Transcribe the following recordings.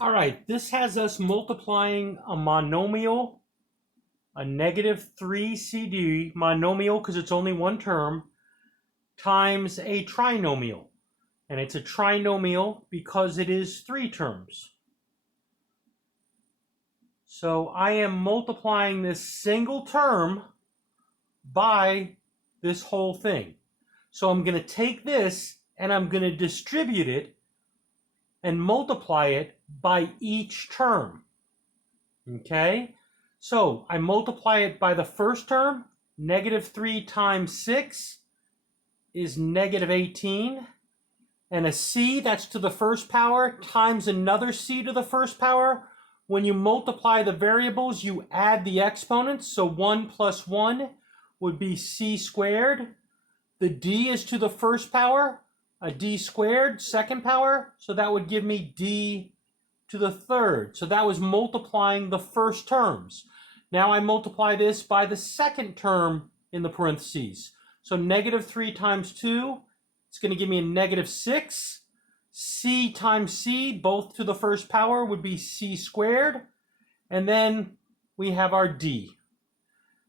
All right, this has us multiplying a monomial, a negative 3CD monomial, because it's only one term, times a trinomial. And it's a trinomial because it is three terms. So I am multiplying this single term by this whole thing. So I'm going to take this and I'm going to distribute it and multiply it by each term. Okay? So I multiply it by the first term. Negative 3 times 6 is negative 18. And a c, that's to the first power, times another c to the first power. When you multiply the variables, you add the exponents. So 1 plus 1 would be c squared. The d is to the first power, a d squared, second power. So that would give me d to the third. So that was multiplying the first terms. Now I multiply this by the second term in the parentheses. So negative 3 times 2, it's going to give me a negative 6. C times c, both to the first power, would be c squared. And then we have our d.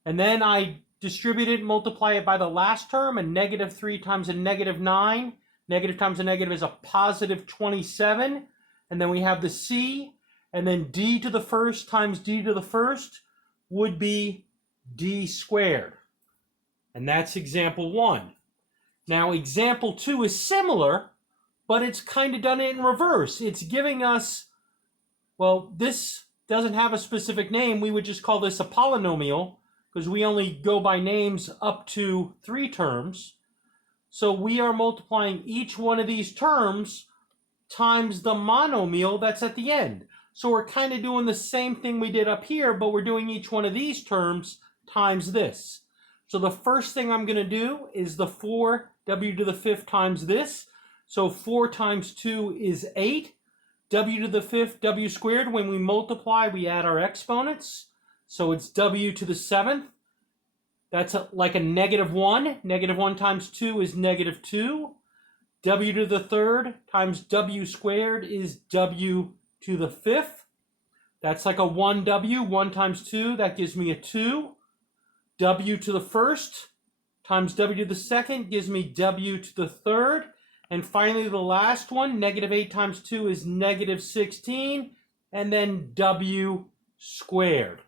And then I distribute it, multiply it by the last term, a negative 3 times a negative 9. Negative times a negative is a positive 27. And then we have the c, and then d to the first times d to the first would be d squared. And that's example 1. Now example 2 is similar, but it's kind of done it in reverse. It's giving us, well, this doesn't have a specific name. We would just call this a polynomial because we only go by names up to 3 terms. So we are multiplying each one of these terms times the monomial that's at the end. So we're kind of doing the same thing we did up here, but we're doing each one of these terms times this. So the first thing I'm going to do is the 4w to the 5th times this. So 4 times 2 is 8. W to the 5th, w squared. When we multiply, we add our exponents. So it's w to the 7th. That's like a negative 1. Negative 1 times 2 is negative 2. W to the 3rd times w squared is w to the 5th. That's like a 1w. 1 times 2, that gives me a 2. W to the 1st times w to the 2nd gives me w to the 3rd. And finally, the last one, negative 8 times 2 is negative 16. And then w squared.